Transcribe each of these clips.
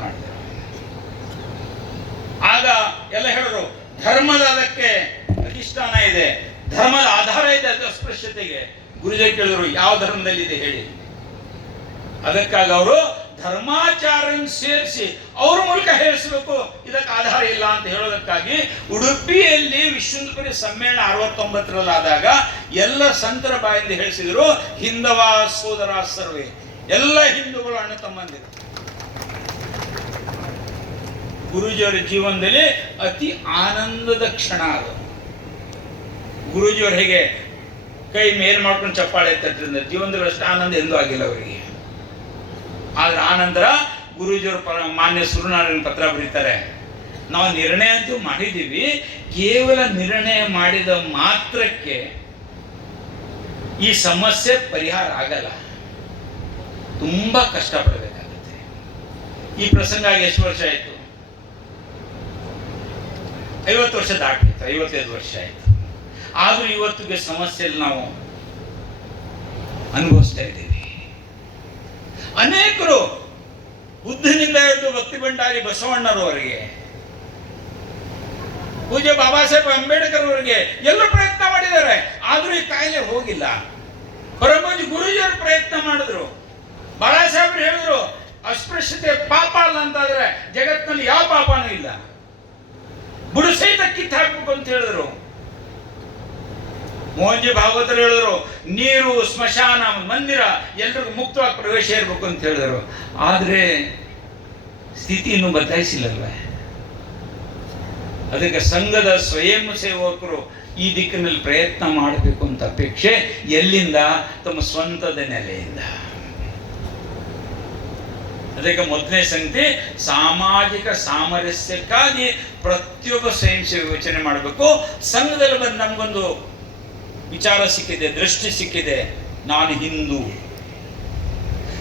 ಮಾಡಿದೆ. ಆಗ ಎಲ್ಲ ಹೇಳೋರು ಧರ್ಮದ ಅದಕ್ಕೆ ಅಧಿಷ್ಠಾನ ಇದೆ, ಧರ್ಮದ ಆಧಾರ ಇದೆ ಅದು ಅಸ್ಪೃಶ್ಯತೆಗೆ. ಗುರುಜಿ ಕೇಳಿದ್ರು ಯಾವ ಧರ್ಮದಲ್ಲಿ ಇದೆ ಹೇಳಿ. ಅದಕ್ಕಾಗಿ ಅವರು ಧರ್ಮಾಚಾರನ್ನು ಸೇರಿಸಿ ಅವ್ರ ಮೂಲಕ ಹೇಳಿಸ್ಬೇಕು, ಇದಕ್ಕೆ ಆಧಾರ ಇಲ್ಲ ಅಂತ ಹೇಳೋದಕ್ಕಾಗಿ ಉಡುಪಿಯಲ್ಲಿ ವಿಶ್ವಹಿಂದೂ ಸಮ್ಮೇಳನ 69ರಲ್ಲಿ ಆದಾಗ ಎಲ್ಲ ಸಂತರ ಬಾಯಿಂದ ಹೇಳಿಸಿದ್ರು, ಹಿಂದವ ಸೋದರ ಸರ್ವೇ, ಎಲ್ಲ ಹಿಂದೂಗಳು ಅಣ್ಣ ತಮ್ಮಂದಿರು. ಗುರೂಜಿಯವರ ಜೀವನದಲ್ಲಿ ಅತಿ ಆನಂದದ ಕ್ಷಣ ಅದು. ಗುರೂಜಿಯವರು ಹೇಗೆ ಕೈ ಮೇಲ್ ಮಾಡ್ಕೊಂಡು ಚಪ್ಪಾಳೆ ತಟ್ಟಿದ್ರೆ ಜೀವನದಲ್ಲಿ ಅಷ್ಟು ಆನಂದ ಎಂದೂ ಆಗಿಲ್ಲ ಅವರಿಗೆ. ಆದ್ರೆ ಆನಂತರ ಗುರೂಜಿಯವರು ಮಾನ್ಯ ಸುರುನಾರಾಯಣ ಪತ್ರ ಬರೀತಾರೆ, ನಾವು ನಿರ್ಣಯ ಅಂತೂ ಮಾಡಿದ್ದೀವಿ, ಕೇವಲ ನಿರ್ಣಯ ಮಾಡಿದ ಮಾತ್ರಕ್ಕೆ ಈ ಸಮಸ್ಯೆ ಪರಿಹಾರ ಆಗಲ್ಲ, ತುಂಬಾ ಕಷ್ಟಪಡಬೇಕಾಗುತ್ತೆ. ಈ ಪ್ರಸಂಗ ಆಗಿ ಎಷ್ಟು ವರ್ಷ ಆಯ್ತು? 50 ವರ್ಷ ದಾಟಿತ್ತು, 55 ವರ್ಷ ಆಯ್ತು. ಆದ್ರೂ ಇವತ್ತಿಗೆ ಸಮಸ್ಯೆಯಲ್ಲಿ ನಾವು ಅನುಭವಿಸ್ತಾ ಇದ್ದೀವಿ. ಅನೇಕರು ಬುದ್ಧನಿಂದ ಹಿಡಿದು ಭಕ್ತಿ ಭಂಡಾರಿ ಬಸವಣ್ಣರವರಿಗೆ, ಪೂಜ್ಯ ಬಾಬಾ ಸಾಹೇಬ್ ಅಂಬೇಡ್ಕರ್ ಅವರಿಗೆ ಎಲ್ಲರೂ ಪ್ರಯತ್ನ ಮಾಡಿದ್ದಾರೆ, ಆದ್ರೂ ಈ ಕಾಯಿಲೆ ಹೋಗಿಲ್ಲ. ಪರಮಪೂಜ್ಯ ಗುರೂಜಿಯವರು ಪ್ರಯತ್ನ ಮಾಡಿದ್ರು. ಬಾಬಾ ಸಾಹೇಬ್ರು ಹೇಳಿದ್ರು, ಅಸ್ಪೃಶ್ಯತೆ ಪಾಪ ಅಲ್ಲ ಅಂತಾದ್ರೆ ಜಗತ್ತಿನಲ್ಲಿ ಯಾವ ಪಾಪನೂ ಇಲ್ಲ, ಬುಡು ಸಹಿತ ಕಿತ್ತು ಹಾಕ್ಬೇಕು ಅಂತ ಹೇಳಿದ್ರು. ಮೋಹನ್ಜಿ ಭಾಗವತರು ಹೇಳಿದ್ರು, ನೀರು, ಸ್ಮಶಾನ, ಮಂದಿರ ಎಲ್ರಿಗೂ ಮುಕ್ತವಾಗಿ ಪ್ರವೇಶ ಇರಬೇಕು ಅಂತ ಹೇಳಿದರು. ಆದರೆ ಸ್ಥಿತಿ ಇನ್ನೂ ಬದಲಾಯಿಸಿಲ್ಲಲ್ವ. ಅದಕ್ಕೆ ಸಂಘದ ಸ್ವಯಂ ಸೇವಕರು ಈ ದಿಕ್ಕಿನಲ್ಲಿ ಪ್ರಯತ್ನ ಮಾಡಬೇಕು ಅಂತ ಅಪೇಕ್ಷೆ ಎಲ್ಲಿಂದ? ತಮ್ಮ ಸ್ವಂತದ ನೆಲೆಯಿಂದ. ಅದಕ್ಕೆ ಮೊದಲನೇ ಸಂಗತಿ, ಸಾಮಾಜಿಕ ಸಾಮರಸ್ಯಕ್ಕಾಗಿ ಪ್ರತಿಯೊಬ್ಬ ಸ್ವಯಂ ಸೇವೆ ಯೋಚನೆ ಮಾಡಬೇಕು. ಸಂಘದಲ್ಲಿ ಬಂದು ನಮಗೊಂದು ವಿಚಾರ ಸಿಕ್ಕಿದೆ, ದೃಷ್ಟಿ ಸಿಕ್ಕಿದೆ, ನಾನು ಹಿಂದೂ.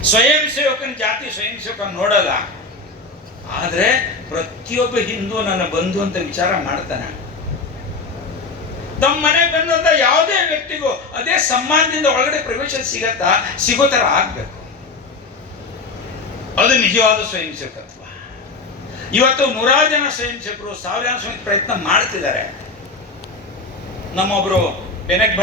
ಸ್ವಯಂ ಸೇವಕನ ಜಾತಿ ಸ್ವಯಂ ಸೇವಕ ನೋಡಲ್ಲ, ಆದ್ರೆ ಪ್ರತಿಯೊಬ್ಬ ಹಿಂದೂ ನನ್ನ ಬಂಧು ಅಂತ ವಿಚಾರ ಮಾಡ್ತಾನೆ. ತಮ್ಮ ಮನೆಗೆ ಬಂದಂತ ಯಾವುದೇ ವ್ಯಕ್ತಿಗೂ ಅದೇ ಸಮ್ಮಾನದಿಂದ ಒಳಗಡೆ ಪ್ರವೇಶ ಸಿಗೋ ತರ ಆಗ್ಬೇಕು. ಅದು ನಿಜವಾದ ಸ್ವಯಂ ಸೇವಕತ್ವ. ಇವತ್ತು 100 ಜನ ಸ್ವಯಂ ಸೇವಕರು 1000 ಜನ ಪ್ರಯತ್ನ ಮಾಡ್ತಿದ್ದಾರೆ. ನಮ್ಮೊಬ್ರು ಬೆನಕ್